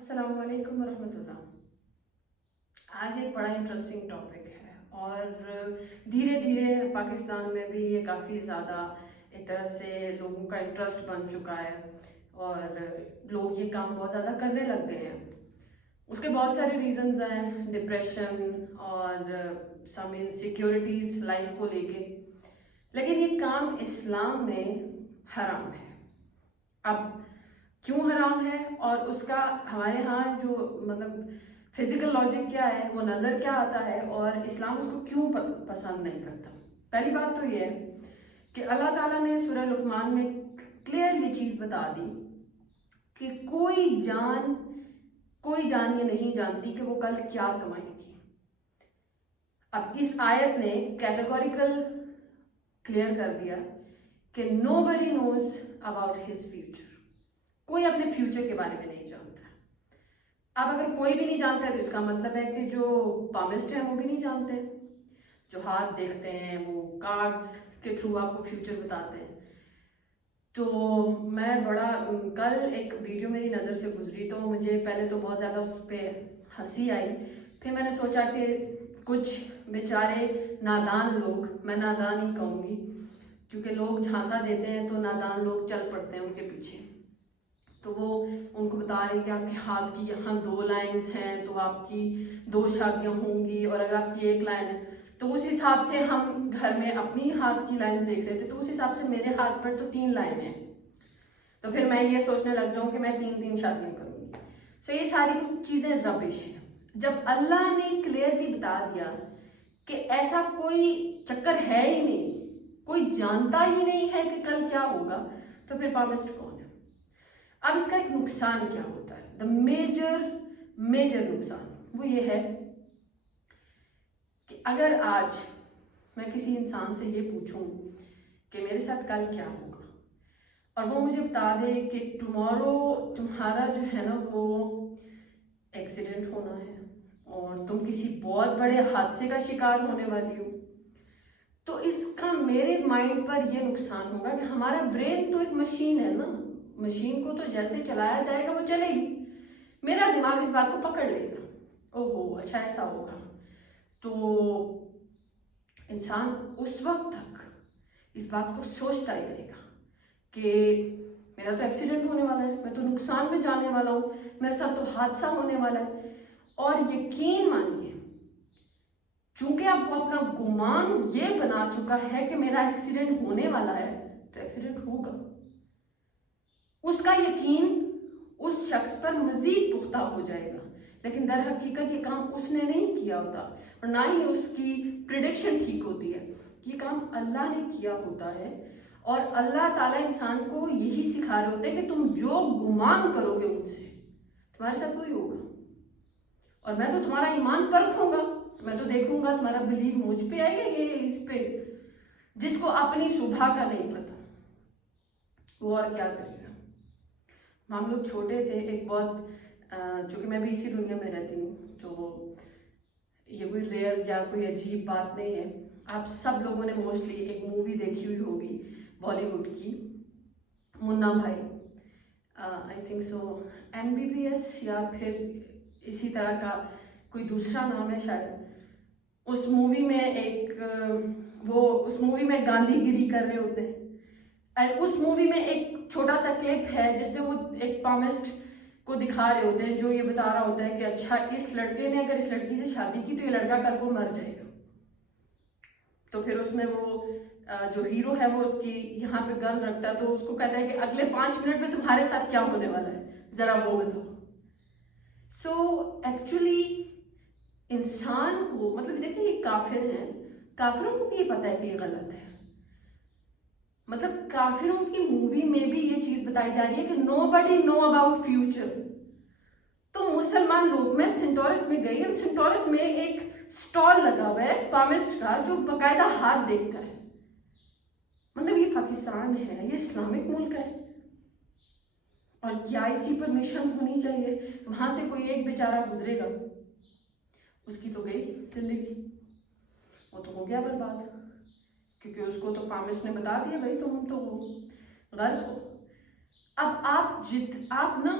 अस्सलाम वालेकुम वरहमतुल्लाह। आज एक बड़ा इंटरेस्टिंग टॉपिक है और धीरे धीरे पाकिस्तान में भी ये काफ़ी ज़्यादा एक तरह से लोगों का इंटरेस्ट बन चुका है और लोग ये काम बहुत ज़्यादा करने लग गए हैं। उसके बहुत सारे रीजंस हैं, डिप्रेशन और सम इनसिक्योरिटीज़ लाइफ को लेके, लेकिन ये काम इस्लाम में हराम है। अब क्यों हराम है और उसका हमारे यहाँ जो मतलब फिजिकल लॉजिक क्या है, वो नज़र क्या आता है और इस्लाम उसको क्यों पसंद नहीं करता। पहली बात तो ये है कि अल्लाह ताला ने सूरह लुकमान में क्लियर ये चीज़ बता दी कि कोई जान ये नहीं जानती कि वो कल क्या कमाएगी। अब इस आयत ने कैटेगोरिकल क्लियर कर दिया कि nobody knows about his future. कोई अपने फ्यूचर के बारे में नहीं जानता। अब अगर कोई भी नहीं जानता है तो इसका मतलब है कि जो पामिस्ट हैं वो भी नहीं जानते। जो हाथ देखते हैं वो कार्ड्स के थ्रू आपको फ्यूचर बताते हैं। तो मैं बड़ा कल एक वीडियो मेरी नज़र से गुजरी तो मुझे पहले तो बहुत ज़्यादा उस पर हंसी आई। फिर मैंने सोचा कि कुछ बेचारे नादान लोग, मैं नादान ही कहूँगी क्योंकि लोग झांसा देते हैं तो नादान लोग चल पड़ते हैं उनके पीछे। तो वो उनको बता रहे हैं कि आपके हाथ की यहाँ 2 लाइंस हैं तो आपकी 2 शादियाँ होंगी, और अगर आपकी 1 लाइन है तो उस हिसाब से हम घर में अपनी हाथ की लाइन देख रहे थे तो उस हिसाब से मेरे हाथ पर तो 3 लाइन है, तो फिर मैं ये सोचने लग जाऊँ कि मैं 3-3 शादियाँ करूँगी। तो ये सारी कुछ चीज़ें रबिश है। जब अल्लाह ने क्लियरली बता दिया कि ऐसा कोई चक्कर है ही नहीं, कोई जानता ही नहीं है कि कल क्या होगा, तो फिर पामिस्ट कौन है। अब इसका एक नुकसान क्या होता है, द मेजर नुकसान वो ये है कि अगर आज मैं किसी इंसान से ये पूछूं कि मेरे साथ कल क्या होगा और वो मुझे बता दे कि टुमारो तुम्हारा जो है ना वो एक्सीडेंट होना है और तुम किसी बहुत बड़े हादसे का शिकार होने वाली हो, तो इसका मेरे माइंड पर ये नुकसान होगा कि हमारा ब्रेन तो एक मशीन है ना, मशीन को तो जैसे चलाया जाएगा वो चलेगी। मेरा दिमाग इस बात को पकड़ लेगा, ओहो अच्छा ऐसा होगा। तो इंसान उस वक्त तक इस बात को सोचता ही रहेगा कि मेरा तो एक्सीडेंट होने वाला है, मैं तो नुकसान में जाने वाला हूँ, मेरे साथ तो हादसा होने वाला है। और यकीन मानिए, चूंकि अब वो अपना गुमान ये बना चुका है कि मेरा एक्सीडेंट होने वाला है, तो एक्सीडेंट होगा। उसका यकीन उस शख्स पर मजीद पुख्ता हो जाएगा, लेकिन दर हकीकत ये काम उसने नहीं किया होता और ना ही उसकी प्रिडिक्शन ठीक होती है। ये काम अल्लाह ने किया होता है और अल्लाह ताला इंसान को यही सिखा रहे होते हैं कि तुम जो गुमान करोगे मुझसे तुम्हारे साथ वही होगा, और मैं तो तुम्हारा ईमान परखूंगा, मैं तो देखूंगा तुम्हारा बिलीव मुझ पे है या ये इस पे। जिसको अपनी सुबह का नहीं पता वो और क्या करेगा। हम लोग छोटे थे, एक बहुत चूंकि मैं भी इसी दुनिया में रहती हूँ तो ये कोई रेयर या कोई अजीब बात नहीं है। आप सब लोगों ने मोस्टली एक मूवी देखी हुई होगी बॉलीवुड की, मुन्ना भाई, आई थिंक सो MBBS या फिर इसी तरह का कोई दूसरा नाम है शायद। उस मूवी में वो उस मूवी में गांधीगिरी कर रहे होते हैं, और उस मूवी में एक छोटा सा क्लिप है जिसमें वो एक पामिस्ट को दिखा रहे होते हैं जो ये बता रहा होता है कि अच्छा इस लड़के ने अगर इस लड़की से शादी की तो ये लड़का कल को मर जाएगा। तो फिर उसमें वो जो हीरो है वो उसकी यहाँ पे गन रखता है तो उसको कहता है कि अगले 5 मिनट में तुम्हारे साथ क्या होने वाला है जरा वो बताओ। सो एक्चुअली इंसान को मतलब देखिए ये काफिर हैं, काफिरों को भी ये पता है कि ये गलत है। मतलब काफिरों की मूवी में भी ये चीज बताई जा रही है कि नोबडी नो अबाउट फ्यूचर। तो मुसलमान लोग, मैं सेंटोरस में गई और सेंटोरस में एक स्टॉल लगा हुआ है पामिस्ट का जो बकायदा हाथ देखता है। मतलब ये पाकिस्तान है, ये इस्लामिक मुल्क है और क्या इसकी परमिशन होनी चाहिए। वहां से कोई एक बेचारा गुजरेगा, उसकी तो गई जिंदगी, वो तो हो गया बर्बाद, क्योंकि उसको तो पामिस्ट ने बता दिया भाई तुम तो गर्क हो। अब आप ना